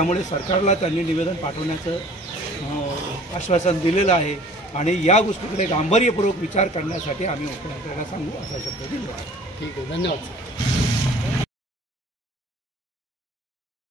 त्यामुळे सरकारला त्यांनी निवेदन पाठवण्याचं आश्वासन दिलेलं आहे आणि या गोष्टीकडे गांभीर्यपूर्वक विचार करण्यासाठी आम्ही मुख्यमंत्र्यांना सांगू असा शब्द दिला आहे. ठीक आहे, धन्यवाद.